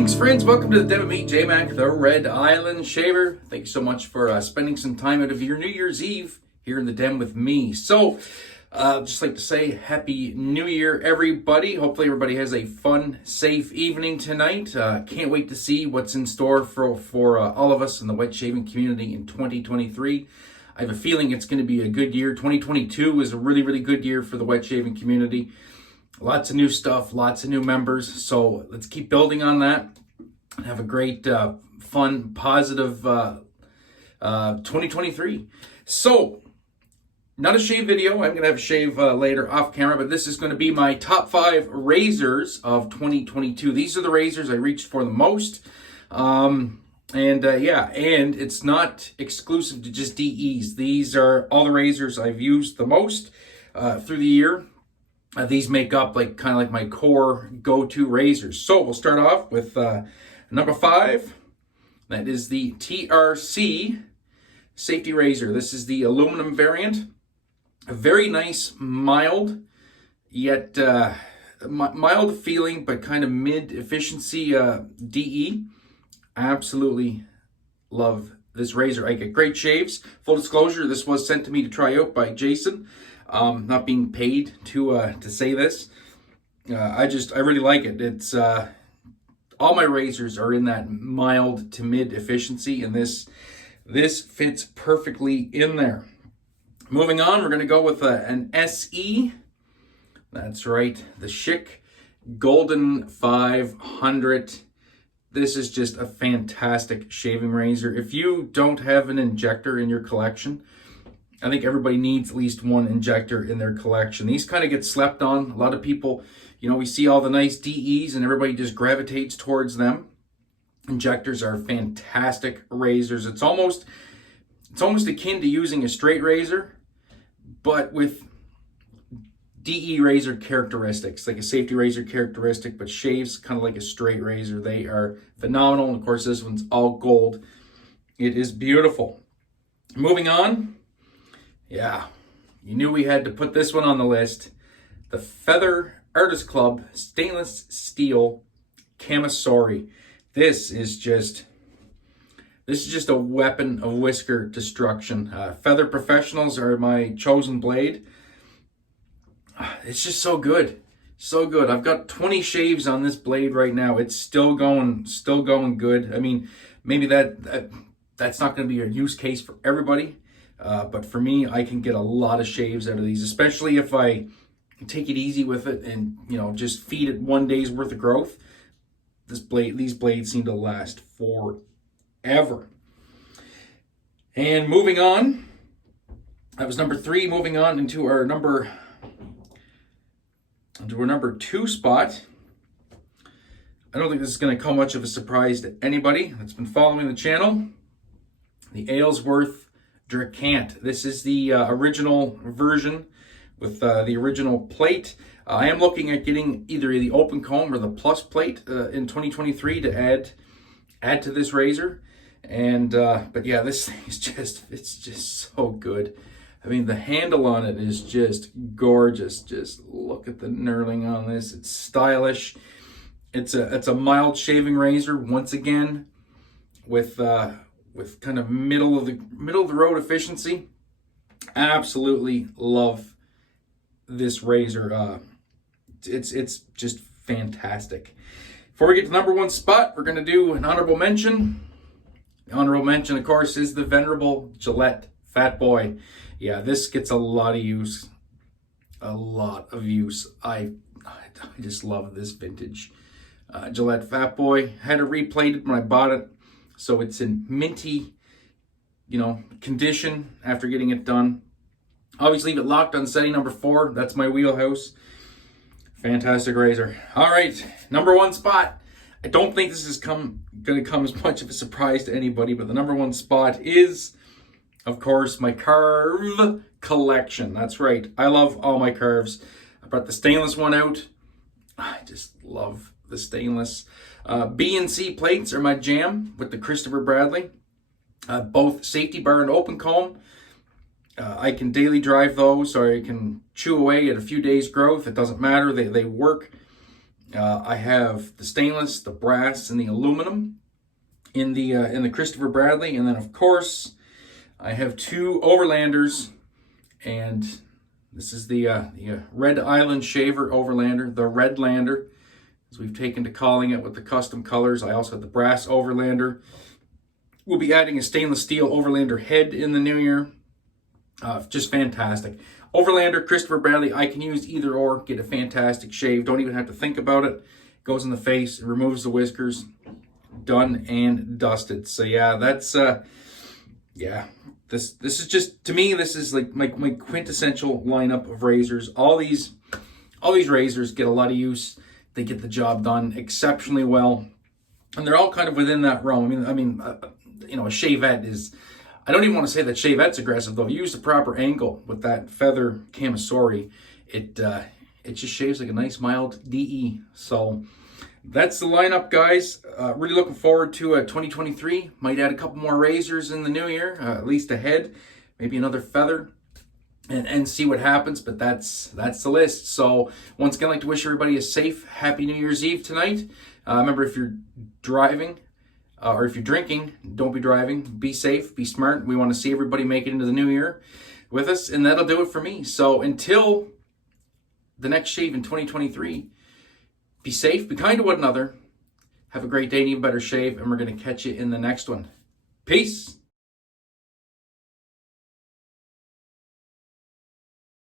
Greetings, friends. Welcome to the Den with me, Jmac, the Red Island Shaver. Thank you so much for spending some time out of your New Year's Eve here in the Den with me. So, just like to say Happy New Year, everybody. Hopefully everybody has a fun, safe evening tonight. Can't wait to see what's in store for all of us in the wet shaving community in 2023. I have a feeling it's going to be a good year. 2022 is a really, really good year for the wet shaving community. Lots of new stuff, lots of new members. So let's keep building on that. Have a great, fun, positive 2023. So, not a shave video. I'm going to have a shave later off camera, but this is going to be my top 5 razors of 2022. These are the razors I reached for the most. And it's not exclusive to just DEs. These are all the razors I've used the most through the year. These make up kind of like my core go-to razors. So we'll start off with number 5. That is the TRC safety razor. This is the aluminum variant. A very nice, mild, yet mild feeling, but kind of mid-efficiency DE. Absolutely love this razor. I get great shaves. Full disclosure, this was sent to me to try out by Jason. Not being paid to say this. I really like it. It's all my razors are in that mild to mid efficiency, and this fits perfectly in there. Moving on, we're going to go with an SE. That's right, the Schick Golden 500. This is just a fantastic shaving razor. If you don't have an injector in your collection, I think everybody needs at least one injector in their collection. These kind of get slept on. A lot of people, we see all the nice DEs and everybody just gravitates towards them. Injectors are fantastic razors. It's almost akin to using a straight razor, but with DE razor characteristics, like a safety razor characteristic, but shaves kind of like a straight razor. They are phenomenal. And of course, this one's all gold. It is beautiful. Moving on. Yeah, you knew we had to put this one on the list. The Feather Artist Club Stainless Steel Camisori. This is just a weapon of whisker destruction. Feather Professionals are my chosen blade. It's just so good. So good. I've got 20 shaves on this blade right now. It's still going good. I mean, maybe that's not going to be a use case for everybody. But for me, I can get a lot of shaves out of these, especially if I take it easy with it and, just feed it one day's worth of growth. These blades seem to last forever. And moving on, that was number 3. Moving on into our number 2 spot. I don't think this is going to come much of a surprise to anybody that's been following the channel. The Aylesworth Dracant. This is the original version with the original plate. I am looking at getting either the open comb or the plus plate in 2023 to add to this razor. And but yeah, this thing is it's just so good. I mean, the handle on it is just gorgeous. Just look at the knurling on this. It's stylish. It's a mild shaving razor once again with kind of middle of the road efficiency. Absolutely love this razor. It's just fantastic. Before we get to the number 1 spot, we're going to do an honorable mention. The honorable mention, of course, is the venerable Gillette Fat Boy. Yeah, this gets a lot of use. A lot of use. I just love this vintage Gillette Fat Boy. Had it replated when I bought it, so it's in minty, condition after getting it done. Always leave it locked on setting number 4. That's my wheelhouse. Fantastic razor. All right, number 1 spot. I don't think this is going to come as much of a surprise to anybody, but the number 1 spot is, of course, my carve collection. That's right. I love all my carves. I brought the stainless one out. I just love the stainless. B and C plates are my jam with the Christopher Bradley. Both safety bar and open comb. I can daily drive those, or I can chew away at a few days growth. It doesn't matter. They work. I have the stainless, the brass, and the aluminum in the Christopher Bradley, and then of course I have two Overlanders, and this is the Red Island Shaver Overlander, the Redlander, as we've taken to calling it with the custom colors. I also have the brass Overlander. We'll be adding a stainless steel Overlander head in the new year. Just fantastic. Overlander, Christopher Bradley, I can use either or, get a fantastic shave. Don't even have to think about it. Goes in the face, it removes the whiskers. Done and dusted. So yeah, that's yeah. This is just, to me, this is like my quintessential lineup of razors. All these razors get a lot of use. They get the job done exceptionally well, and they're all kind of within that realm. I mean, you know, a shavette is. I don't even want to say that shavette's aggressive though. If you use the proper angle with that feather camisori, it just shaves like a nice mild DE. So that's the lineup, guys. Really looking forward to 2023. Might add a couple more razors in the new year, at least a head, maybe another feather, and see what happens. But that's the list. So once again, I'd like to wish everybody a safe, happy New Year's Eve tonight. Remember, if you're driving or if you're drinking, don't be driving. Be safe, be smart. We want to see everybody make it into the new year with us, and that'll do it for me. So until the next shave in 2023, be safe, be kind to one another, have a great day and even better shave, and we're going to catch you in the next one. Peace.